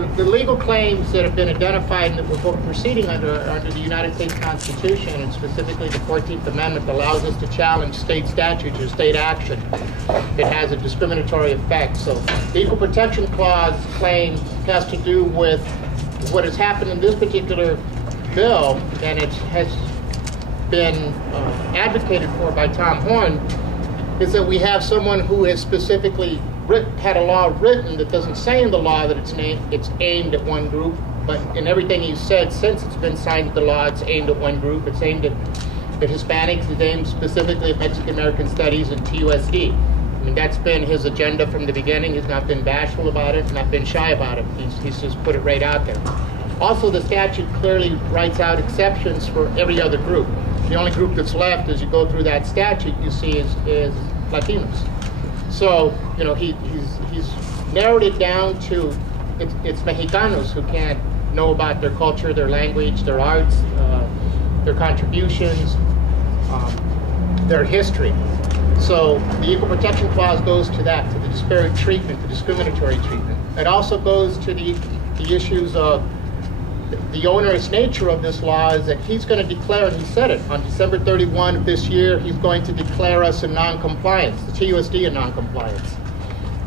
the legal claims that have been identified and that we're proceeding under the United States Constitution, and specifically the 14th Amendment, allows us to challenge state statutes or state action. It has a discriminatory effect. So the Equal Protection Clause claim has to do with what has happened in this particular bill, and it has been advocated for by Tom Horn, is that we have someone who has specifically had a law written that doesn't say in the law that it's aimed at one group, but in everything he's said since it's been signed into law, it's aimed at one group. It's aimed at Hispanics, it's aimed specifically at Mexican American Studies and TUSD. I mean, that's been his agenda from the beginning. He's not been bashful about it, not been shy about it. He's just put it right out there. Also, the statute clearly writes out exceptions for every other group. The only group that's left, as you go through that statute, you see is Latinos. So, you know, he's narrowed it down to it's Mexicanos who can't know about their culture, their language, their arts, their contributions, their history. So the Equal Protection Clause goes to that, to the disparate treatment, the discriminatory treatment. It also goes to the issues of the onerous nature of this law is that he's going to declare, and he said it, on December 31 of this year, he's going to declare us in noncompliance, the TUSD in noncompliance.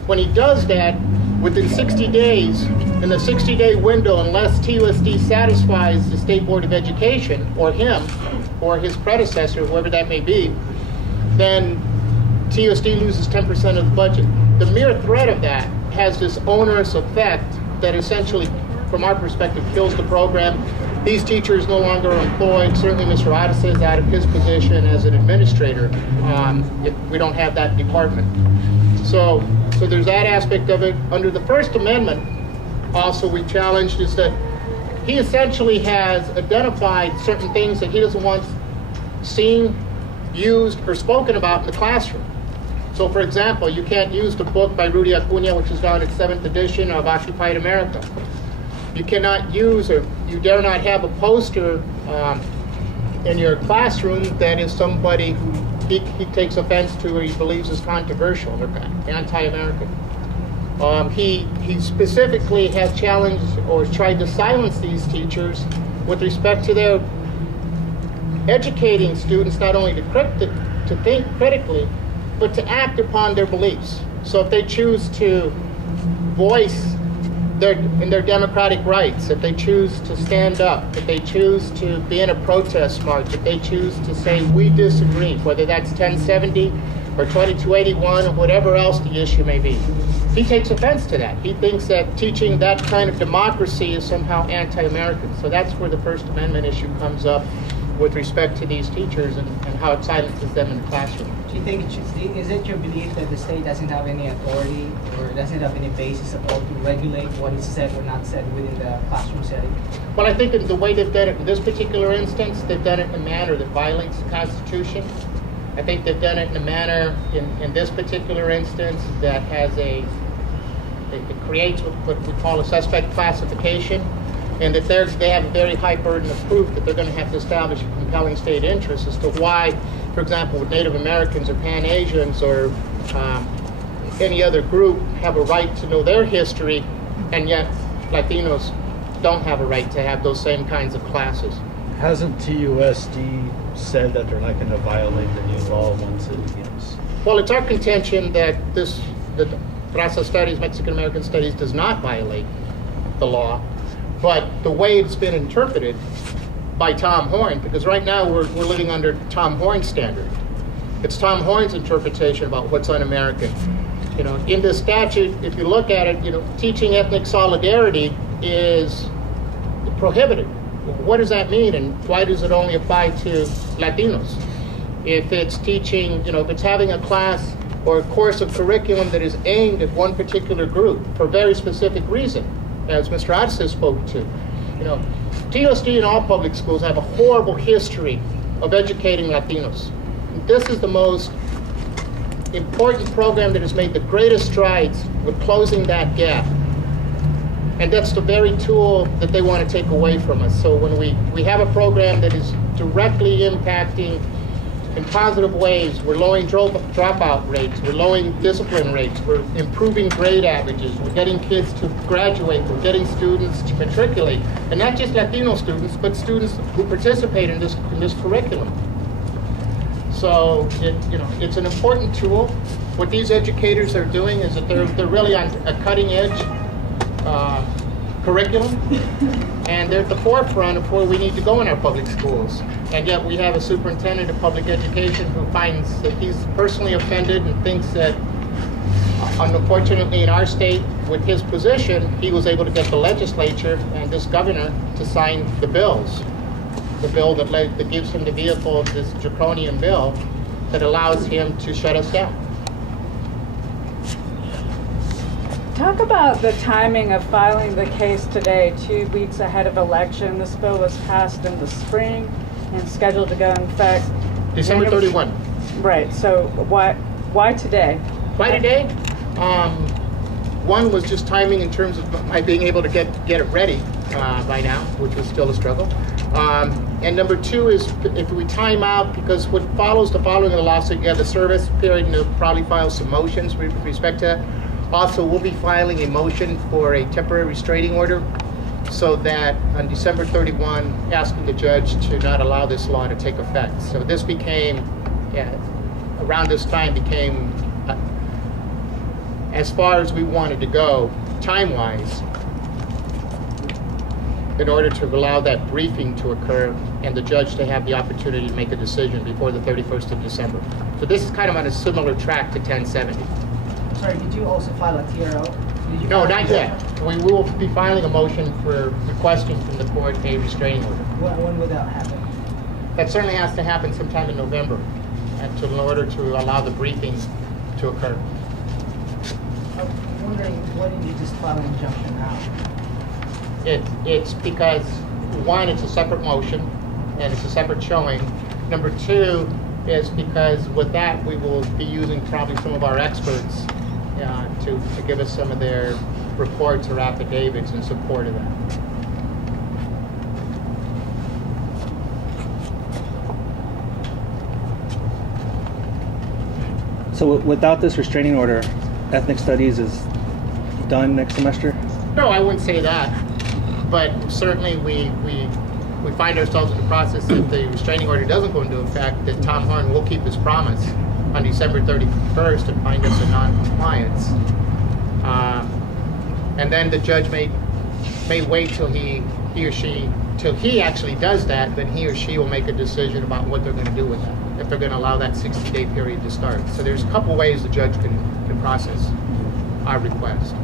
When he does that, within 60 days, in the 60-day window, unless TUSD satisfies the State Board of Education, or him, or his predecessor, whoever that may be, then TUSD loses 10% of the budget. The mere threat of that has this onerous effect that essentially, from our perspective, kills the program. These teachers no longer are employed. Certainly Mr. Odyssey is out of his position as an administrator if we don't have that department. So there's that aspect of it. Under the First Amendment, also we challenged is that he essentially has identified certain things that he doesn't want seen, used, or spoken about in the classroom. So for example, you can't use the book by Rudy Acuna, which is down at 7th edition of Occupied America. You cannot use, or you dare not have a poster in your classroom that is somebody who he takes offense to or he believes is controversial or anti-American. He specifically has challenged or tried to silence these teachers with respect to their educating students not only to think critically, but to act upon their beliefs. So if they choose to voice their democratic rights, if they choose to stand up, if they choose to be in a protest march, if they choose to say we disagree, whether that's 1070 or 2281 or whatever else the issue may be, he takes offense to that. He thinks that teaching that kind of democracy is somehow anti-American. So that's where the First Amendment issue comes up with respect to these teachers and how it silences them in the classroom. Do you think is it your belief that the state doesn't have any authority or doesn't have any basis at all to regulate what is said or not said within the classroom setting? Well, I think in the way they've done it in this particular instance, they've done it in a manner that violates the Constitution. I think they've done it in a manner in this particular instance that has it creates what we call a suspect classification, and that they have a very high burden of proof that they're going to have to establish a compelling state interest as to why, for example, with Native Americans or Pan-Asians or any other group have a right to know their history, and yet Latinos don't have a right to have those same kinds of classes. Hasn't TUSD said that they're not going to violate the new law once it begins? Well, it's our contention that that Raza Studies, Mexican American Studies, does not violate the law, but the way it's been interpreted by Tom Horn, because right now we're living under Tom Horn's standard. It's Tom Horn's interpretation about what's un-American. You know, in the statute, if you look at it, you know, teaching ethnic solidarity is prohibited. What does that mean, and why does it only apply to Latinos? If it's teaching, you know, if it's having a class or a course of curriculum that is aimed at one particular group for a very specific reason, as Mr. Odyssey spoke to, you know, TUSD and all public schools have a horrible history of educating Latinos. This is the most important program that has made the greatest strides with closing that gap. And that's the very tool that they want to take away from us. So when we have a program that is directly impacting in positive ways. We're lowering dropout rates, we're lowering discipline rates, we're improving grade averages, we're getting kids to graduate, we're getting students to matriculate, and not just Latino students, but students who participate in this curriculum. So it's an important tool. What these educators are doing is that they're really on a cutting edge curriculum, and they're at the forefront of where we need to go in our public schools. And yet we have a superintendent of public education who finds that he's personally offended and thinks that, unfortunately in our state, with his position, he was able to get the legislature and this governor to sign the bills. The bill that gives him the vehicle, this draconian bill, that allows him to shut us down. Talk about the timing of filing the case today, 2 weeks ahead of election. This bill was passed in the spring and scheduled to go in effect December 31. Right. So why today? Why today? One was just timing in terms of my being able to get it ready by now, which was still a struggle. And number two is if we time out, because what follows the following of the lawsuit, you have the service period, and you'll probably file some motions with respect to that. Also, we'll be filing a motion for a temporary restraining order so that on December 31, asking the judge to not allow this law to take effect. So this became, around this time, became as far as we wanted to go, time-wise, in order to allow that briefing to occur and the judge to have the opportunity to make a decision before the 31st of December. So this is kind of on a similar track to 1070. Sorry, did you also file a TRO? No, not yet. We will be filing a motion for requesting from the court a restraining order. When would that happen? That certainly has to happen sometime in November, in order to allow the briefing to occur. I'm wondering, why didn't you just file an injunction now? It's because, one, it's a separate motion, and it's a separate showing. Number two is because with that, we will be using probably some of our experts to give us some of their reports or affidavits in support of that. So without this restraining order, ethnic studies is done next semester? No, I wouldn't say that. But certainly we find ourselves in the process, if the restraining order doesn't go into effect, that Tom Horn will keep his promise on December 31st and find us in non-compliance. And then the judge may wait till he actually does that, then he or she will make a decision about what they're going to do with that, if they're going to allow that 60-day period to start. So there's a couple ways the judge can process our request.